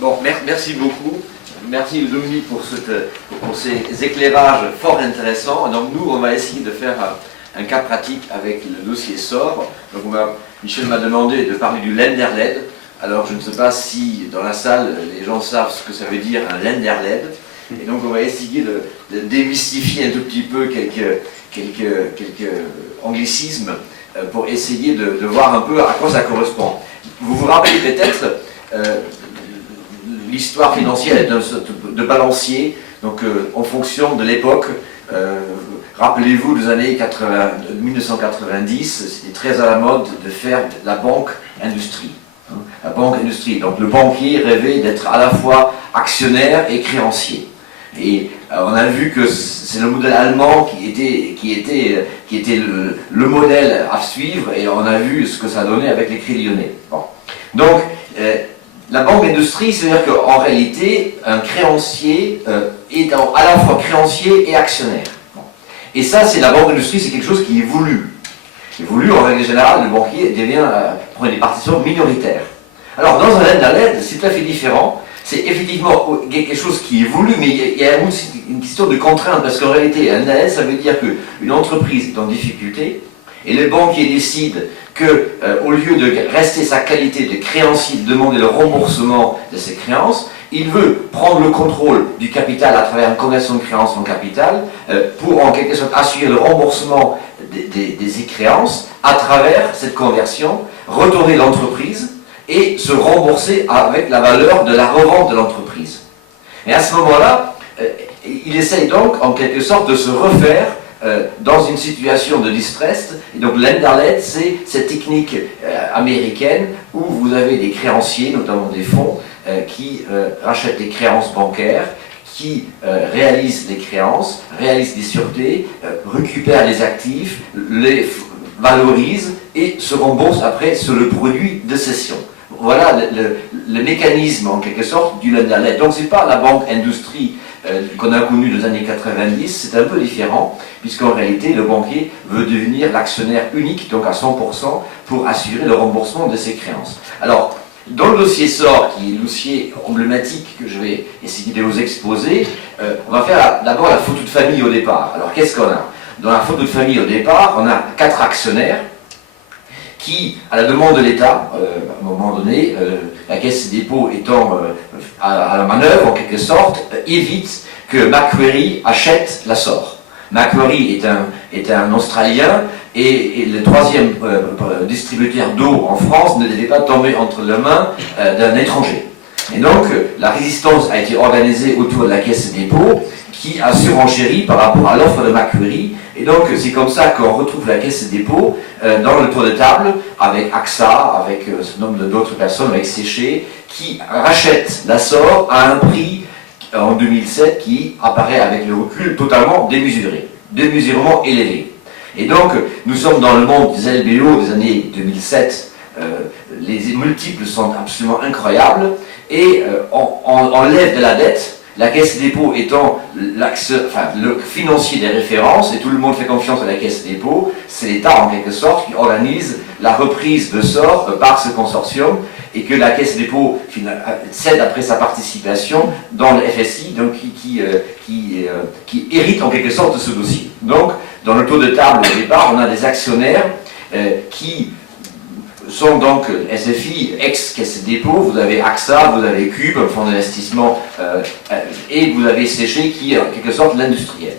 Bon, merci beaucoup. Merci Dominique pour ces éclairages fort intéressants. Donc nous, on va essayer de faire un cas pratique avec le dossier SOR. Donc Michel m'a demandé de parler du Lender-LED. Alors je ne sais pas si dans la salle les gens savent ce que ça veut dire un Lender-LED. Et donc on va essayer de démystifier un tout petit peu quelques anglicismes pour essayer de voir un peu à quoi ça correspond. Vous vous rappelez peut-être l'histoire financière de balancier, donc en fonction de l'époque. Rappelez-vous des années 1990, c'était très à la mode de faire de la banque-industrie. La banque-industrie, donc le banquier rêvait d'être à la fois actionnaire et créancier. Et on a vu que c'est le modèle allemand qui était le modèle à suivre, et on a vu ce que ça donnait avec les Crédits Lyonnais. Bon. Donc, la banque-industrie, c'est-à-dire qu'en réalité, un créancier est à la fois créancier et actionnaire. Bon. Et ça, c'est la banque-industrie, c'est quelque chose qui est voulu. Voulu, en règle générale, le banquier prend des participations minoritaires. Alors, dans un Lender-LED, c'est tout à fait différent. C'est effectivement quelque chose qui est voulu, mais il y a aussi une question de contrainte, parce qu'en réalité, un Lender-LED, ça veut dire qu'une entreprise est en difficulté, et le banquier décide qu'au lieu de rester sa qualité de créancier, de demander le remboursement de ses créances, il veut prendre le contrôle du capital à travers une conversion de créances en capital pour en quelque sorte assurer le remboursement des créances à travers cette conversion, retourner l'entreprise et se rembourser avec la valeur de la revente de l'entreprise. Et à ce moment-là, il essaye donc en quelque sorte de se refaire dans une situation de distress. Et donc Lender-LED, c'est cette technique américaine où vous avez des créanciers, notamment des fonds, qui rachètent des créances bancaires, qui réalisent des créances, réalisent des sûretés, récupèrent les actifs, les valorisent et se remboursent après sur le produit de cession. Voilà le mécanisme en quelque sorte du Lender-LED. Donc c'est pas la banque-industrie qu'on a connue des années 90, c'est un peu différent, puisqu'en réalité le banquier veut devenir l'actionnaire unique, donc à 100%, pour assurer le remboursement de ses créances. Alors, dans le dossier SOR, qui est le dossier emblématique que je vais essayer de vous exposer, on va faire d'abord la photo de famille au départ. Alors qu'est-ce qu'on a? Dans la photo de famille au départ, on a 4 actionnaires qui, à la demande de l'État, à un moment donné, la Caisse des dépôts étant à la manœuvre en quelque sorte, évite que Macquarie achète la SOR. Macquarie est un Australien et le troisième distributeur d'eau en France ne devait pas tomber entre les mains d'un étranger. Et donc la résistance a été organisée autour de la Caisse des dépôts qui a surenchéri par rapport à l'offre de Macquarie. Et donc c'est comme ça qu'on retrouve la Caisse des dépôts dans le tour de table avec AXA, avec ce nombre d'autres personnes, avec Séché, qui rachètent la SOR à un prix en 2007 qui apparaît avec le recul totalement démesuré, démesurément élevé. Et donc nous sommes dans le monde des LBO des années 2007, les multiples sont absolument incroyables et on lève de la dette. La Caisse des dépôts étant le financier des références, et tout le monde fait confiance à la Caisse des dépôts, c'est l'État en quelque sorte qui organise la reprise de SOR par ce consortium, et que la Caisse des dépôts cède après sa participation dans le FSI, donc qui hérite en quelque sorte de ce dossier. Donc, dans le tour de table au départ, on a des actionnaires qui sont donc SFI, ex-Caisse des dépôts, vous avez AXA, vous avez Cube, un fonds d'investissement, et vous avez Séché qui est en quelque sorte l'industriel.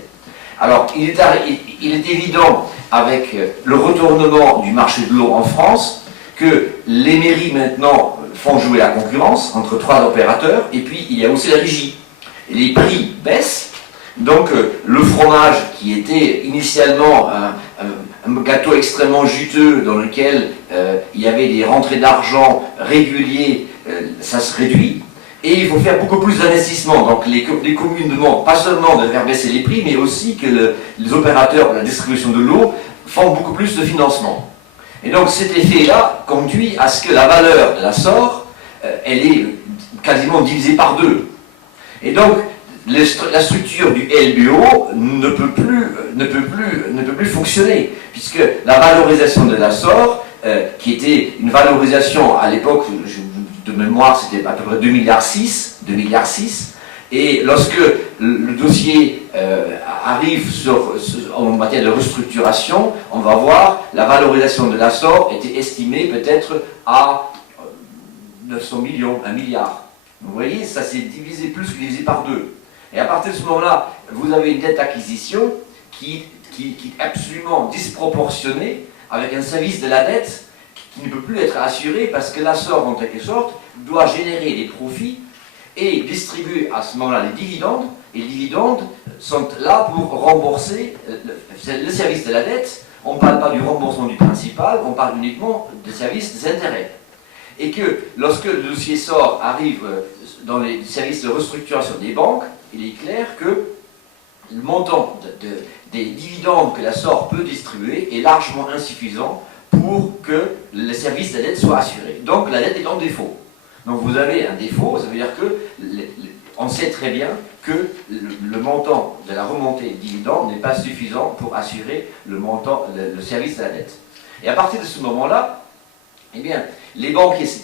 Alors, il est évident, avec le retournement du marché de l'eau en France, que les mairies maintenant font jouer la concurrence entre 3 opérateurs, et puis il y a aussi la régie. Et les prix baissent, donc le fromage qui était initialement un gâteau extrêmement juteux dans lequel il y avait des rentrées d'argent réguliers, ça se réduit. Et il faut faire beaucoup plus d'investissements. Donc les communes demandent pas seulement de faire baisser les prix, mais aussi que les opérateurs de la distribution de l'eau font beaucoup plus de financement. Et donc cet effet-là conduit à ce que la valeur de la SOR, elle est quasiment divisée par 2. Et donc la structure du LBO ne peut plus fonctionner, puisque la valorisation de la SOR, qui était une valorisation à l'époque, je de mémoire, c'était à peu près 2,6 milliards. Et lorsque le dossier arrive en matière de restructuration, on va voir la valorisation de l'Assor était estimée peut-être à 900 millions, 1 milliard. Vous voyez, ça s'est divisé plus que divisé par deux. Et à partir de ce moment-là, vous avez une dette d'acquisition qui est absolument disproportionnée, avec un service de la dette qui ne peut plus être assuré parce que l'Assor, en quelque sorte, doit générer des profits et distribuer à ce moment-là les dividendes. Et les dividendes sont là pour rembourser le service de la dette. On ne parle pas du remboursement du principal, on parle uniquement des services des intérêts. Et que lorsque le dossier SOR arrive dans les services de restructuration des banques, il est clair que le montant des dividendes que la SOR peut distribuer est largement insuffisant pour que le service de la dette soit assuré. Donc la dette est en défaut. Donc vous avez un défaut, ça veut dire que on sait très bien que le montant de la remontée de dividendes n'est pas suffisant pour assurer le service de la dette. Et à partir de ce moment-là, eh bien, les banquiers se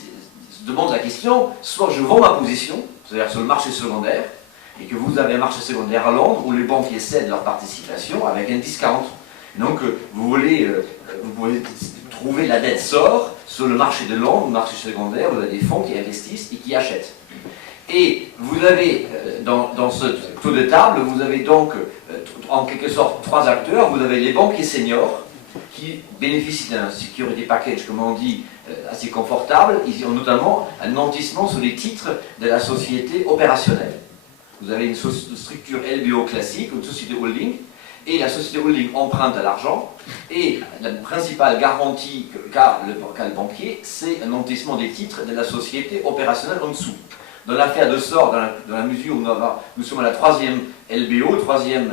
demandent la question, soit je vends ma position, c'est-à-dire sur le marché secondaire, et que vous avez un marché secondaire à Londres où les banquiers cèdent leur participation avec un discount. Donc vous pouvez trouver la dette SOR sur le marché de Londres, le marché secondaire, vous avez des fonds qui investissent et qui achètent. Et vous avez, dans ce taux de table, vous avez donc en quelque sorte trois acteurs. Vous avez les banquiers seniors qui bénéficient d'un security package, comme on dit, assez confortable. Ils ont notamment un nantissement sur les titres de la société opérationnelle. Vous avez une structure LBO classique, une société holding, et la société holding emprunte à l'argent, et la principale garantie qu'a le banquier, c'est un nantissement des titres de la société opérationnelle en dessous. Dans l'affaire de SOR, dans la mesure où nous sommes à la troisième LBO, troisième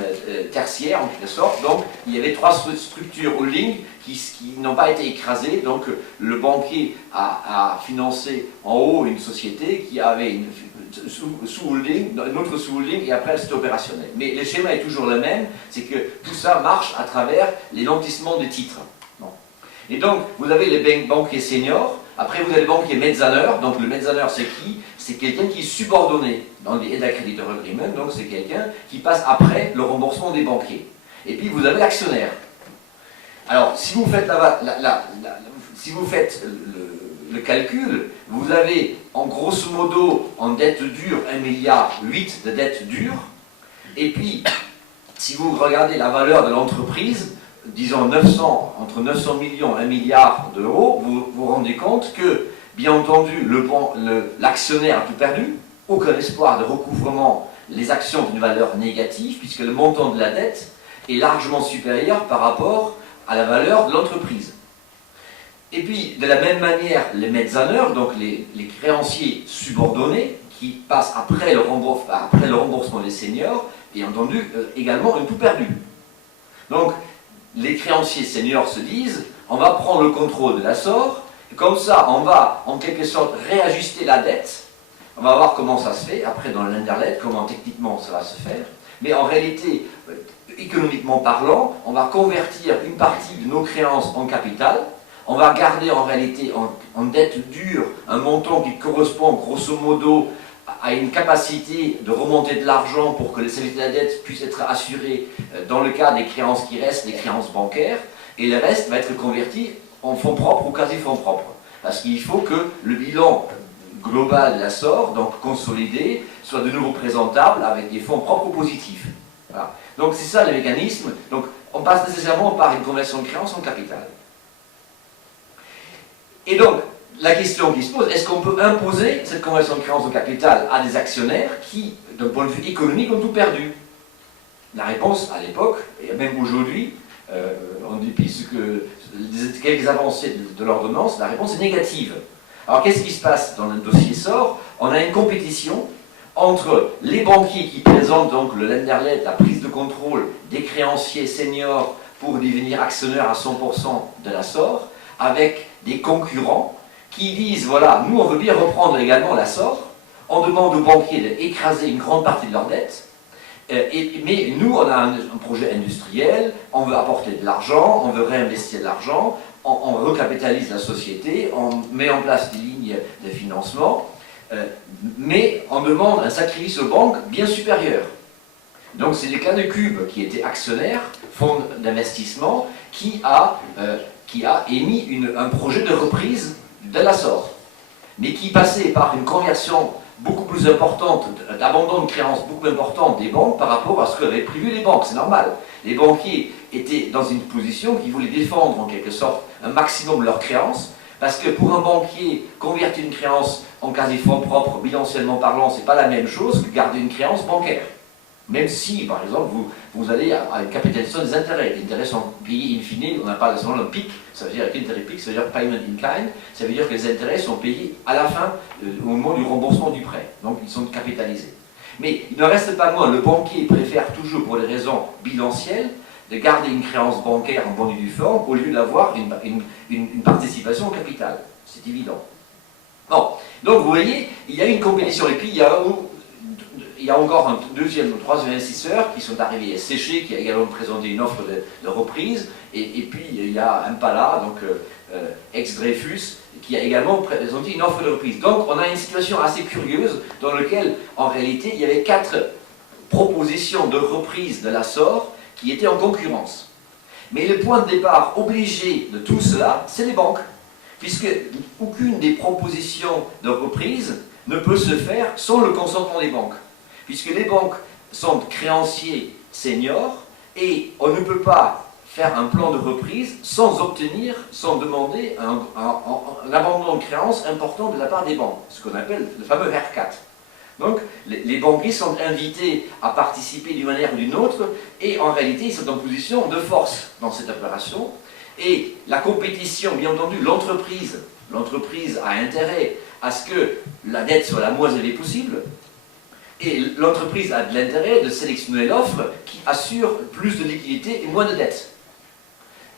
tertiaire en quelque sorte, donc il y avait trois structures holding qui n'ont pas été écrasées, donc le banquier a financé en haut une société qui avait une sous-holding, une autre sous-holding, et après c'était opérationnel. Mais le schéma est toujours le même, c'est que tout ça marche à travers les nantissements des titres. Bon. Et donc, vous avez les banquiers seniors, après vous avez le banquier mezzaneur. Donc le mezzaneur c'est qui? C'est quelqu'un qui est subordonné dans les head creditor agreement, donc c'est quelqu'un qui passe après le remboursement des banquiers. Et puis vous avez l'actionnaire. Alors si vous faites, le calcul, vous avez en grosso modo en dette dure 1,8 milliard de dette dure, et puis si vous regardez la valeur de l'entreprise, disons entre 900 millions et 1 milliard d'euros, vous vous rendez compte que, bien entendu, l'actionnaire a tout perdu, aucun espoir de recouvrement, les actions ont une valeur négative, puisque le montant de la dette est largement supérieur par rapport à la valeur de l'entreprise. Et puis, de la même manière, les mezzaneurs, donc les créanciers subordonnés, qui passent après le remboursement des seniors, bien entendu, également ont tout perdu. Donc, les créanciers seniors se disent, on va prendre le contrôle de l'Assor, et comme ça, on va en quelque sorte réajuster la dette. On va voir comment ça se fait, après dans l'Underlet, comment techniquement ça va se faire. Mais en réalité, économiquement parlant, on va convertir une partie de nos créances en capital. On va garder en réalité en dette dure un montant qui correspond grosso modo à une capacité de remonter de l'argent pour que le service de la dette puisse être assuré dans le cas des créances qui restent, les créances bancaires, et le reste va être converti en fonds propres ou quasi-fonds propres. Parce qu'il faut que le bilan global de l'Assor, donc consolidé, soit de nouveau présentable avec des fonds propres positifs. Voilà. Donc c'est ça le mécanisme. Donc on passe nécessairement par une conversion de créances en capital. Et donc, la question qui se pose, est-ce qu'on peut imposer cette conversion de créances en capital à des actionnaires qui, d'un point de vue économique, ont tout perdu? La réponse, à l'époque, et même aujourd'hui, en dépit de quelques avancées de l'ordonnance, la réponse est négative. Alors, qu'est-ce qui se passe dans le dossier SOR? On a une compétition entre les banquiers qui présentent donc le Länderlet, la prise de contrôle des créanciers seniors pour devenir actionnaires à 100% de l'Assor, avec des concurrents qui disent, voilà, nous on veut bien reprendre également l'Assor, on demande aux banquiers d'écraser une grande partie de leur dette, mais nous on a un projet industriel, on veut apporter de l'argent, on veut réinvestir de l'argent, on recapitalise la société, on met en place des lignes de financement, mais on demande un sacrifice aux banques bien supérieur. Donc c'est le cas de Cube, qui était actionnaire, fonds d'investissement, qui a émis un projet de reprise de l'Assor, mais qui passait par une conversion beaucoup plus importante, d'abandon de créances beaucoup plus importante des banques par rapport à ce qu'avaient prévu les banques. C'est normal. Les banquiers étaient dans une position qui voulait défendre en quelque sorte un maximum leurs créances, parce que pour un banquier, convertir une créance en quasi-fonds propres, bilanciellement parlant, c'est pas la même chose que garder une créance bancaire. Même si, par exemple, vous allez à une capitalisation des intérêts. Les intérêts sont payés in fine, on n'a pas souvent le PIC, ça veut dire l'intérêt PIC, ça veut dire payment in kind, ça veut dire que les intérêts sont payés à la fin, au moment du remboursement du prêt. Donc ils sont capitalisés. Mais il ne reste pas moins, le banquier préfère toujours, pour des raisons bilancielles, de garder une créance bancaire en bonne et due forme au lieu d'avoir une participation au capital. C'est évident. Bon, donc vous voyez, il y a une compétition, et puis il y a encore un deuxième ou troisième investisseur qui sont arrivés à Séché, qui a également présenté une offre de reprise, et puis il y a Impala, donc ex-Dreyfus, qui a également présenté une offre de reprise. Donc on a une situation assez curieuse dans laquelle, en réalité, il y avait 4 propositions de reprise de l'Assor qui étaient en concurrence. Mais le point de départ obligé de tout cela, c'est les banques, puisque aucune des propositions de reprise ne peut se faire sans le consentement des banques, puisque les banques sont créanciers seniors et on ne peut pas faire un plan de reprise sans demander un abandon de créance important de la part des banques, ce qu'on appelle le fameux haircut. Donc les banquiers sont invités à participer d'une manière ou d'une autre et en réalité ils sont en position de force dans cette opération et la compétition, bien entendu, l'entreprise a intérêt à ce que la dette soit la moins élevée possible. Et l'entreprise a de l'intérêt de sélectionner l'offre qui assure plus de liquidité et moins de dettes.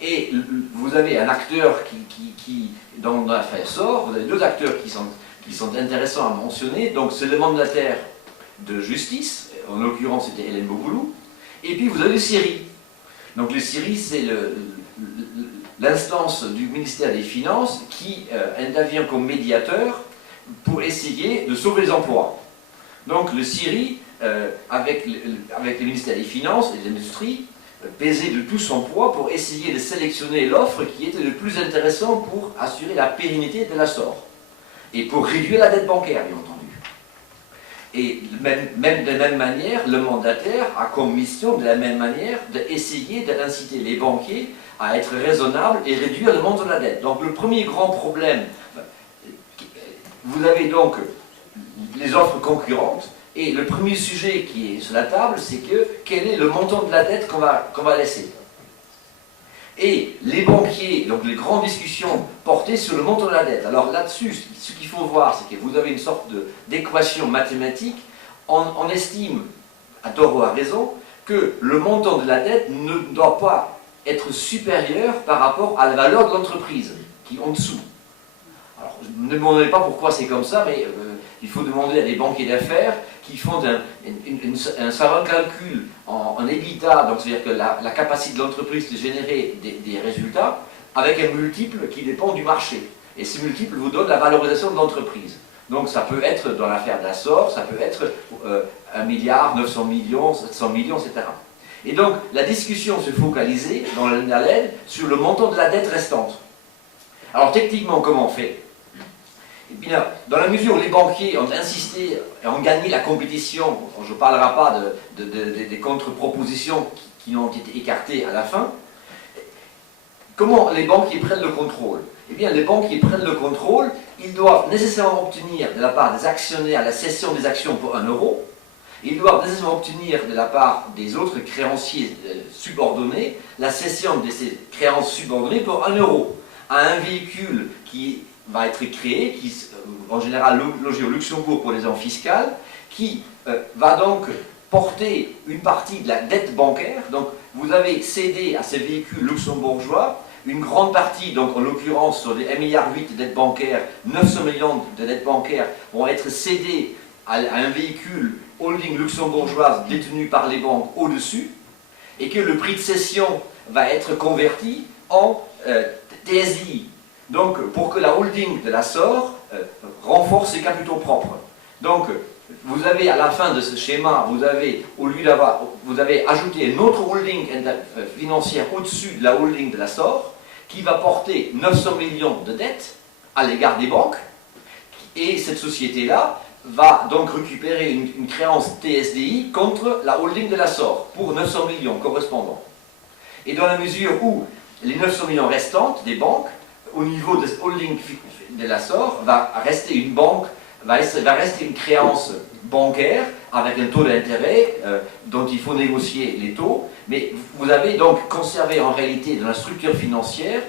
Et vous avez un acteur qui dans l'affaire SOR, vous avez 2 acteurs qui sont intéressants à mentionner. Donc c'est le mandataire de justice, en l'occurrence c'était Hélène Bouboulou, et puis vous avez le CIRI. Donc le CIRI c'est l'instance du ministère des Finances qui intervient comme médiateur pour essayer de sauver les emplois. Donc le CIRI, avec le ministère des Finances et de l'Industrie, pesait de tout son poids pour essayer de sélectionner l'offre qui était le plus intéressant pour assurer la pérennité de l'Assor. Et pour réduire la dette bancaire, bien entendu. Et même de la même manière, le mandataire a comme mission, de la même manière, d'essayer d'inciter les banquiers à être raisonnables et réduire le montant de la dette. Donc le premier grand problème, vous avez donc les offres concurrentes, et le premier sujet qui est sur la table, c'est quel est le montant de la dette qu'on va laisser. Et les banquiers, donc les grandes discussions portaient sur le montant de la dette. Alors là-dessus, ce qu'il faut voir, c'est que vous avez une sorte d'équation mathématique. On estime, à tort ou à raison, que le montant de la dette ne doit pas être supérieur par rapport à la valeur de l'entreprise, qui est en dessous. Alors, ne me demandez pas pourquoi c'est comme ça, mais il faut demander à des banquiers d'affaires qui font un savant calcul en EBITDA, donc c'est-à-dire que la capacité de l'entreprise de générer des résultats, avec un multiple qui dépend du marché. Et ce multiple vous donne la valorisation de l'entreprise. Donc ça peut être, dans l'affaire d'Assor, ça peut être 1 milliard, 900 millions, 700 millions, etc. Et donc la discussion se focalisait dans la LED sur le montant de la dette restante. Alors techniquement, comment on fait ? Et bien, dans la mesure où les banquiers ont insisté et ont gagné la compétition, je ne parlerai pas des contre-propositions qui ont été écartées à la fin, comment les banquiers prennent le contrôle? Eh bien, les banquiers prennent le contrôle, ils doivent nécessairement obtenir de la part des actionnaires la cession des actions pour 1 euro, ils doivent nécessairement obtenir de la part des autres créanciers subordonnés la cession de ces créances subordonnées pour 1 euro à un véhicule qui va être créé, qui en général logé au Luxembourg pour les raisons fiscales, qui va donc porter une partie de la dette bancaire. Donc vous avez cédé à ces véhicules luxembourgeois une grande partie, donc en l'occurrence sur les 1,8 milliard de dettes bancaires, 900 millions de dettes bancaires vont être cédées à un véhicule holding luxembourgeoise détenu par les banques au-dessus, et que le prix de cession va être converti en TSI, donc pour que la holding de l'Assor renforce ses capitaux propres. Donc, vous avez à la fin de ce schéma, vous avez, au lieu d'avoir, vous avez ajouté une autre holding financière au-dessus de la holding de l'Assor, qui va porter 900 millions de dettes à l'égard des banques, et cette société-là va donc récupérer une créance TSDI contre la holding de l'Assor, pour 900 millions correspondants. Et dans la mesure où les 900 millions restantes des banques, au niveau de holding de l'Assor, va rester une banque, va rester une créance bancaire avec un taux d'intérêt dont il faut négocier les taux, mais vous avez donc conservé en réalité dans la structure financière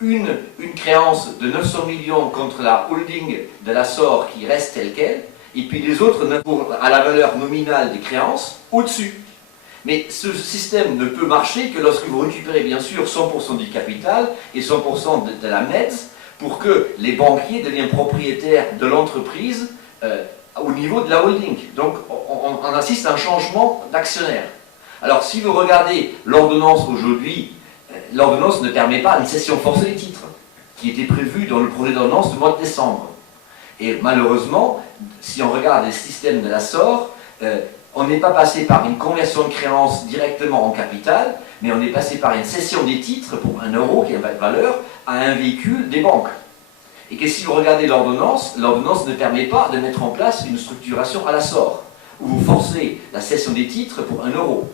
une créance de 900 millions contre la holding de l'Assor qui reste telle qu'elle, et puis les autres à la valeur nominale des créances au-dessus. Mais ce système ne peut marcher que lorsque vous récupérez bien sûr 100% du capital et 100% de la MEDS pour que les banquiers deviennent propriétaires de l'entreprise au niveau de la holding. Donc on assiste à un changement d'actionnaire. Alors si vous regardez l'ordonnance aujourd'hui, l'ordonnance ne permet pas une cession forcée des titres qui était prévue dans le projet d'ordonnance du mois de décembre. Et malheureusement, si on regarde les systèmes de l'Assor, on n'est pas passé par une conversion de créance directement en capital, mais on est passé par une cession des titres pour 1 euro qui n'a pas de valeur à un véhicule des banques. Et que si vous regardez l'ordonnance ne permet pas de mettre en place une structuration à l'Assor, où vous forcez la cession des titres pour 1 euro,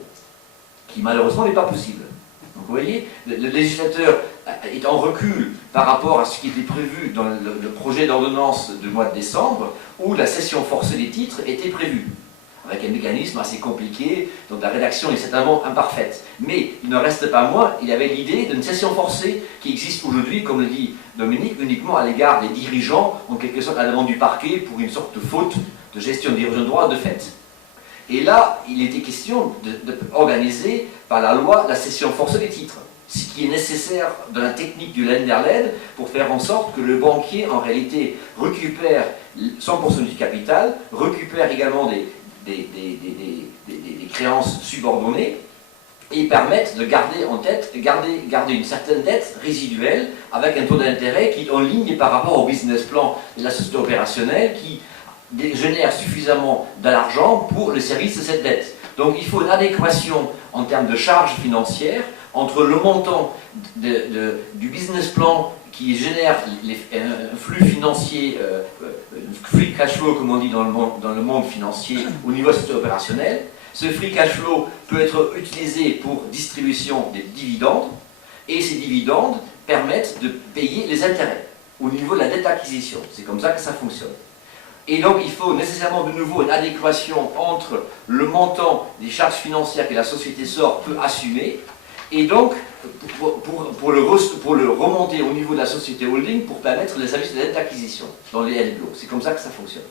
qui malheureusement n'est pas possible. Donc vous voyez, le législateur est en recul par rapport à ce qui était prévu dans le projet d'ordonnance du mois de décembre, où la cession forcée des titres était prévue, avec un mécanisme assez compliqué, dont la rédaction est certainement imparfaite. Mais il ne reste pas moins, il avait l'idée d'une cession forcée qui existe aujourd'hui, comme le dit Dominique, uniquement à l'égard des dirigeants, en quelque sorte à la demande du parquet, pour une sorte de faute de gestion des de droit de fait. Et là, il était question d'organiser par la loi la cession forcée des titres, ce qui est nécessaire dans la technique du Lender-Led pour faire en sorte que le banquier, en réalité, récupère 100% du capital, récupère également des créances subordonnées et permettent de garder en tête, garder une certaine dette résiduelle avec un taux d'intérêt qui est en ligne par rapport au business plan de la société opérationnelle qui génère suffisamment d'argent pour le service de cette dette. Donc il faut une adéquation en termes de charges financières entre le montant du business plan qui génère un flux financier, free cash flow comme on dit dans le monde financier au niveau opérationnel. Ce free cash flow peut être utilisé pour distribution des dividendes et ces dividendes permettent de payer les intérêts au niveau de la dette d'acquisition. C'est comme ça que ça fonctionne. Et donc il faut nécessairement de nouveau une adéquation entre le montant des charges financières que la société SOR peut assumer et donc pour le remonter au niveau de la société holding pour permettre les services de dette d'acquisition dans les LBO. C'est comme ça que ça fonctionne.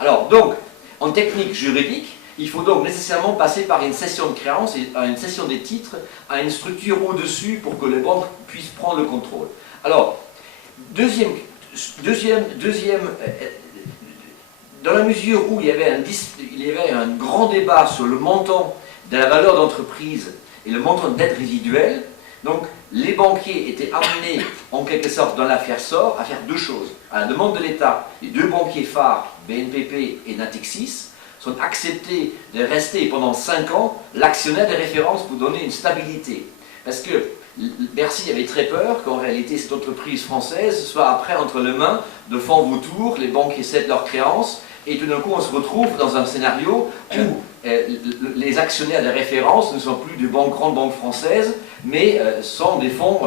Alors donc, en technique juridique, il faut donc nécessairement passer par une cession de créance et une cession des titres à une structure au-dessus pour que les banques puissent prendre le contrôle. Alors, deuxième dans la mesure où il y avait un grand débat sur le montant de la valeur d'entreprise et le montant de dette résiduelle, donc les banquiers étaient amenés en quelque sorte dans l'affaire SOR à faire deux choses. À la demande de l'État, les deux banquiers phares, BNPP et Natixis, sont acceptés de rester pendant 5 ans l'actionnaire de référence pour donner une stabilité. Parce que Bercy avait très peur qu'en réalité cette entreprise française soit après entre les mains de fonds vautours, les banquiers cèdent leurs créances, et tout d'un coup on se retrouve dans un scénario où les actionnaires de référence ne sont plus de grandes banques françaises, mais sont des fonds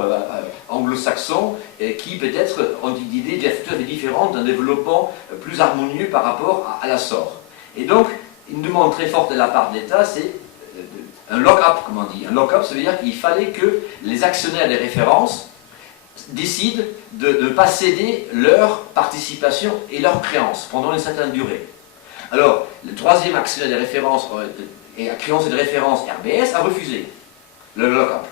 anglo-saxons qui peut-être ont une idée différente d'un développement plus harmonieux par rapport à la SOR. Et donc, une demande très forte de la part de l'État, c'est un lock-up, comme on dit. Un lock-up, ça veut dire qu'il fallait que les actionnaires des références décident de ne pas céder leur participation et leur créance pendant une certaine durée. Alors, le troisième actionnaire des références et la créance de référence RBS a refusé le lock-up.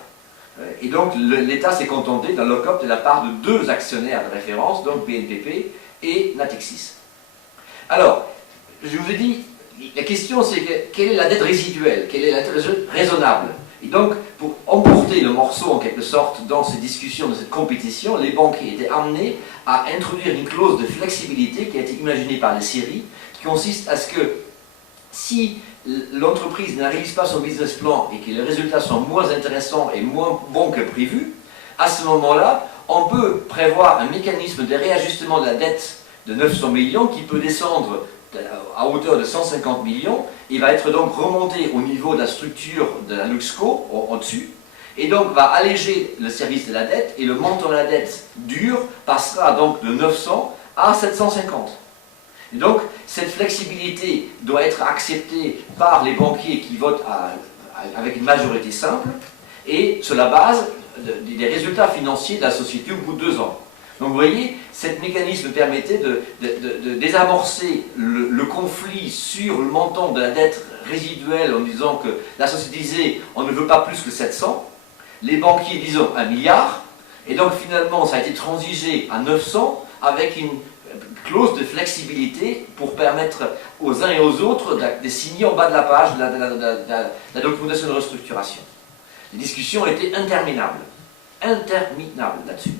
Et donc, l'État s'est contenté d'un lock-up de la part de 2 actionnaires de référence, donc BNPP et Natixis. Alors, je vous ai dit, la question c'est quelle est la dette résiduelle, quelle est la dette raisonnable. Et donc, pour emporter le morceau en quelque sorte dans ces discussions, dans cette compétition, les banquiers étaient amenés à introduire une clause de flexibilité qui a été imaginée par les séries, qui consiste à ce que si l'entreprise ne réalise pas son business plan et que les résultats sont moins intéressants et moins bons que prévu, à ce moment-là, on peut prévoir un mécanisme de réajustement de la dette de 900 millions qui peut descendre à hauteur de 150 millions. Il va être donc remonté au niveau de la structure de la Luxco, au-dessus, et donc va alléger le service de la dette, et le montant de la dette dure passera donc de 900 à 750. Et donc, cette flexibilité doit être acceptée par les banquiers qui votent avec une majorité simple, et sur la base des résultats financiers de la société au bout de 2 ans. Donc vous voyez, ce mécanisme permettait de désamorcer le conflit sur le montant de la dette résiduelle en disant que la société disait on ne veut pas plus que 700, les banquiers disent 1 milliard, et donc finalement ça a été transigé à 900 avec une clause de flexibilité pour permettre aux uns et aux autres de signer en bas de la page de la documentation de restructuration. Les discussions étaient interminables là-dessus.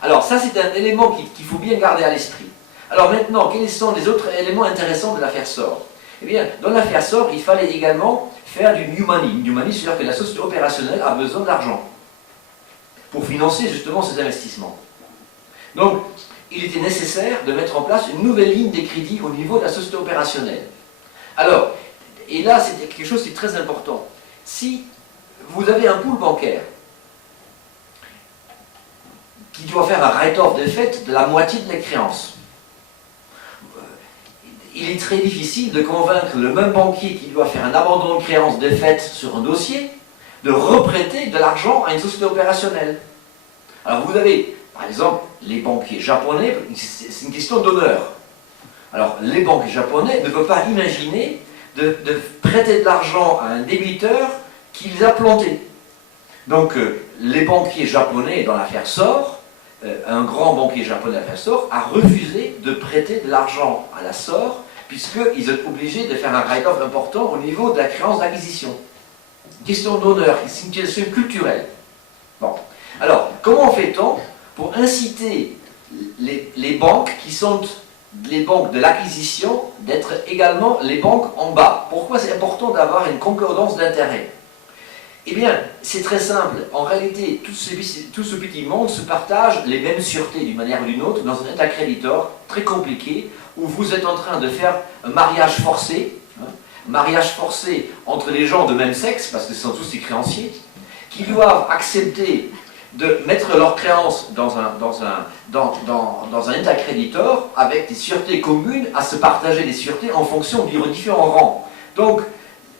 Alors ça c'est un élément qu'il faut bien garder à l'esprit. Alors maintenant, quels sont les autres éléments intéressants de l'affaire SOR? Eh bien, dans l'affaire SOR, il fallait également faire du new money. New money, c'est-à-dire que la société opérationnelle a besoin d'argent pour financer justement ces investissements. Donc, il était nécessaire de mettre en place une nouvelle ligne des crédits au niveau de la société opérationnelle. Alors, et là c'est quelque chose qui est très important. Si vous avez un pool bancaire qui doit faire un write-off de fait de la moitié de les créances, il est très difficile de convaincre le même banquier qui doit faire un abandon de créances de fait sur un dossier de reprêter de l'argent à une société opérationnelle. Alors vous avez, par exemple, les banquiers japonais, c'est une question d'honneur. Alors les banquiers japonais ne peuvent pas imaginer de prêter de l'argent à un débiteur qui les a plantés. Donc les banquiers japonais dans l'affaire SOR, un grand banquier japonais de l'affaire SOR a refusé de prêter de l'argent à la SOR puisqu'ils sont obligés de faire un write-off important au niveau de la créance d'acquisition. Question d'honneur, c'est une question culturelle. Bon. Alors, comment fait-on pour inciter les banques qui sont les banques de l'acquisition d'être également les banques en bas? Pourquoi c'est important d'avoir une concordance d'intérêts? Eh bien, c'est très simple. En réalité, tout ce petit monde se partage les mêmes sûretés d'une manière ou d'une autre dans un état créditor très compliqué où vous êtes en train de faire un mariage forcé entre les gens de même sexe, parce que ce sont tous des créanciers, qui doivent accepter de mettre leurs créances dans un état créditor avec des sûretés communes à se partager des sûretés en fonction des différents rangs. Donc,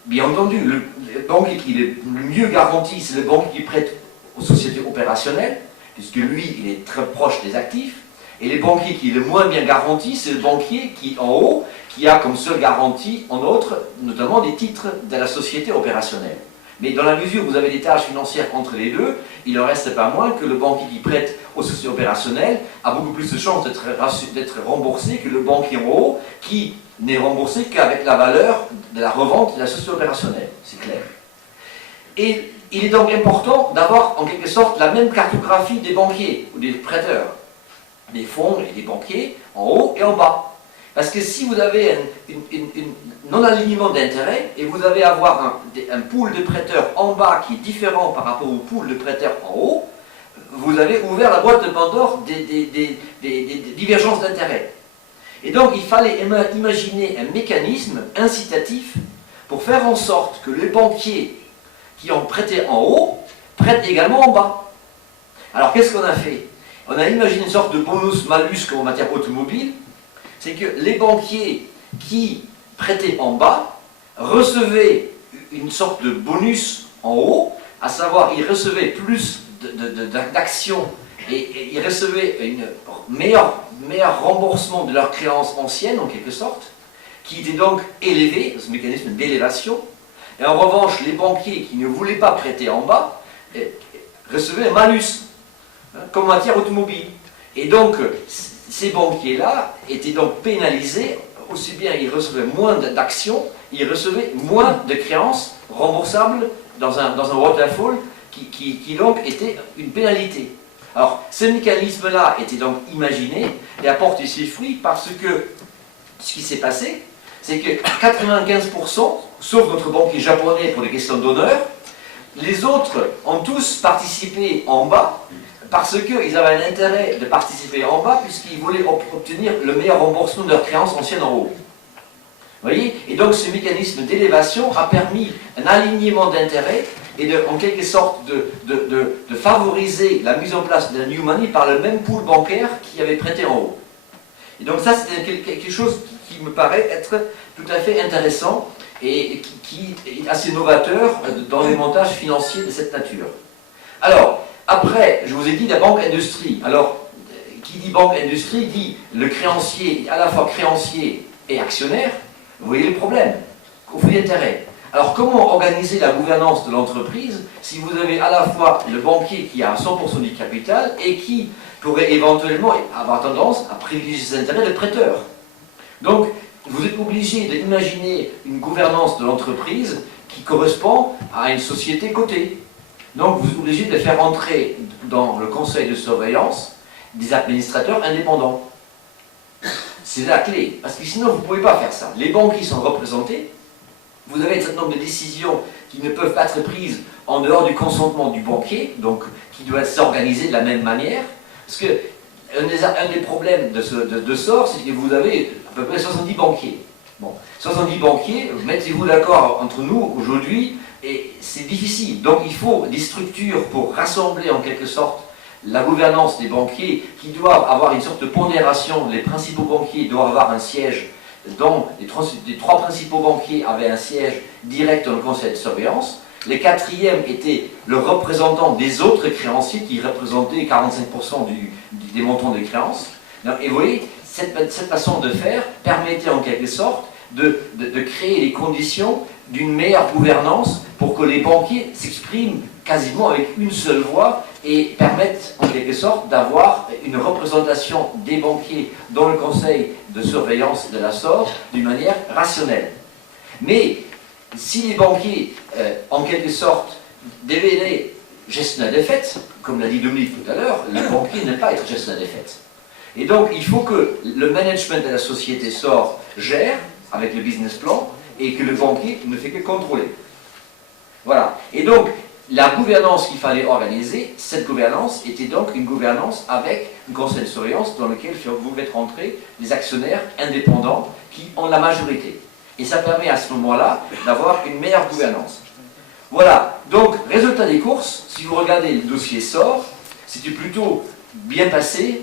bien entendu, le banquier qui est le mieux garanti, c'est le banquier qui prête aux sociétés opérationnelles, puisque lui, il est très proche des actifs. Et les banquiers qui est le moins bien garanti, c'est le banquier qui, en haut, qui a comme seule garantie, en outre, notamment des titres de la société opérationnelle. Mais dans la mesure où vous avez des tâches financières entre les deux, il n'en reste pas moins que le banquier qui prête aux sociétés opérationnelles a beaucoup plus de chances d'être remboursé que le banquier en haut, qui n'est remboursé qu'avec la valeur de la revente de la société opérationnelle, c'est clair. Et il est donc important d'avoir en quelque sorte la même cartographie des banquiers ou des prêteurs, des fonds et des banquiers en haut et en bas. Parce que si vous avez un non-alignement d'intérêts et vous avez avoir un pool de prêteurs en bas qui est différent par rapport au pool de prêteurs en haut, vous avez ouvert la boîte de Pandore des divergences d'intérêts. Et donc il fallait imaginer un mécanisme incitatif pour faire en sorte que les banquiers qui ont prêté en haut prêtent également en bas. Alors qu'est-ce qu'on a fait? On a imaginé une sorte de bonus-malus comme en matière automobile, c'est que les banquiers qui prêtaient en bas recevaient une sorte de bonus en haut, à savoir ils recevaient plus d'actions et ils recevaient un meilleur remboursement de leurs créances anciennes en quelque sorte, qui était donc élevé, ce mécanisme d'élévation. Et en revanche, les banquiers qui ne voulaient pas prêter en bas recevaient un malus, comme en matière automobile. Et donc, ces banquiers-là étaient donc pénalisés, aussi bien ils recevaient moins d'actions, ils recevaient moins de créances remboursables dans un waterfall qui donc était une pénalité. Alors, ce mécanisme-là était donc imaginé et a porté ses fruits parce que ce qui s'est passé, c'est que 95%, sauf notre banquier japonais pour des questions d'honneur, les autres ont tous participé en bas parce qu'ils avaient un intérêt de participer en bas puisqu'ils voulaient obtenir le meilleur remboursement de leurs créances anciennes en haut. Vous voyez? Et donc ce mécanisme d'élévation a permis un alignement d'intérêts et en quelque sorte de favoriser la mise en place de la new money par le même pool bancaire qui avait prêté en haut. Et donc ça c'est quelque chose qui me paraît être tout à fait intéressant et qui est assez novateur dans les montages financiers de cette nature. Alors, après, je vous ai dit la banque industrie. Alors, qui dit banque industrie dit le créancier, à la fois créancier et actionnaire. Vous voyez le problème, conflit d'intérêt. Alors, comment organiser la gouvernance de l'entreprise si vous avez à la fois le banquier qui a 100% du capital et qui pourrait éventuellement avoir tendance à privilégier ses intérêts de prêteur? Donc, vous êtes obligé d'imaginer une gouvernance de l'entreprise qui correspond à une société cotée. Donc, vous êtes obligé de faire entrer dans le conseil de surveillance des administrateurs indépendants. C'est la clé, parce que sinon, vous ne pouvez pas faire ça. Les banquiers sont représentés, vous avez un certain nombre de décisions qui ne peuvent pas être prises en dehors du consentement du banquier, donc qui doivent s'organiser de la même manière, parce que un des problèmes de SOR, c'est que vous avez à peu près 70 banquiers. Bon, 70 banquiers, mettez-vous d'accord entre nous aujourd'hui, et c'est difficile. Donc il faut des structures pour rassembler en quelque sorte la gouvernance des banquiers qui doivent avoir une sorte de pondération. Les principaux banquiers doivent avoir un siège, dont les trois principaux banquiers avaient un siège direct dans le conseil de surveillance. Les quatrièmes étaient le représentant des autres créanciers qui représentaient 45% des montants des créances. Et vous voyez, cette façon de faire permettait en quelque sorte de créer les conditions d'une meilleure gouvernance pour que les banquiers s'expriment quasiment avec une seule voix et permettent en quelque sorte d'avoir une représentation des banquiers dans le conseil de surveillance de la SOR d'une manière rationnelle. Mais si les banquiers, en quelque sorte, devenaient gestionnaires des fêtes, comme l'a dit Dominique tout à l'heure, le banquier n'aime pas être gestionnaire des fêtes. Et donc, il faut que le management de la société SOR gère avec le business plan et que le banquier ne fait que contrôler. Voilà. Et donc, la gouvernance qu'il fallait organiser, cette gouvernance était donc une gouvernance avec un conseil de surveillance dans lequel vous faites rentrer les actionnaires indépendants qui ont la majorité. Et ça permet à ce moment-là d'avoir une meilleure gouvernance. Voilà. Donc, résultat des courses, si vous regardez le dossier SOR, c'était plutôt bien passé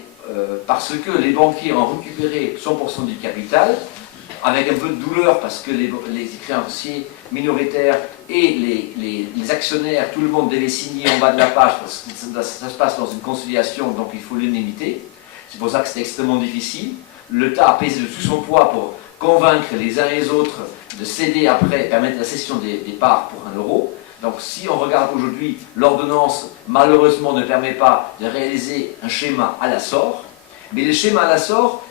parce que les banquiers ont récupéré 100% du capital, avec un peu de douleur parce que les créanciers minoritaires et les actionnaires, tout le monde devait signer en bas de la page parce que ça se passe dans une conciliation, donc il faut l'unanimité. C'est pour ça que c'était extrêmement difficile. L'État a pesé de tout son poids pour convaincre les uns et les autres de céder après, permettre la cession des parts pour 1 euro. Donc si on regarde aujourd'hui, l'ordonnance malheureusement ne permet pas de réaliser un schéma à la SOR, mais le schéma à la SOR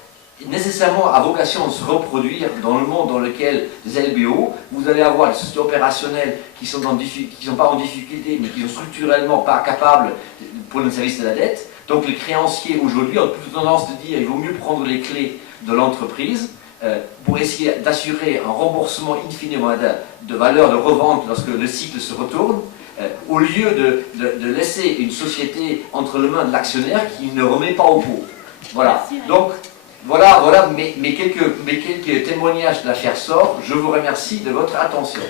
nécessairement a vocation à se reproduire dans le monde dans lequel les LBO, vous allez avoir des sociétés opérationnelles qui sont pas en difficulté, mais qui sont structurellement pas capables pour le service de la dette. Donc les créanciers aujourd'hui ont plutôt tendance de dire qu'il vaut mieux prendre les clés de l'entreprise pour essayer d'assurer un remboursement in fine de valeur de revente lorsque le cycle se retourne, au lieu de laisser une société entre les mains de l'actionnaire qui ne remet pas au pot. Voilà. Donc, voilà mes quelques témoignages de l'affaire SOR. Je vous remercie de votre attention.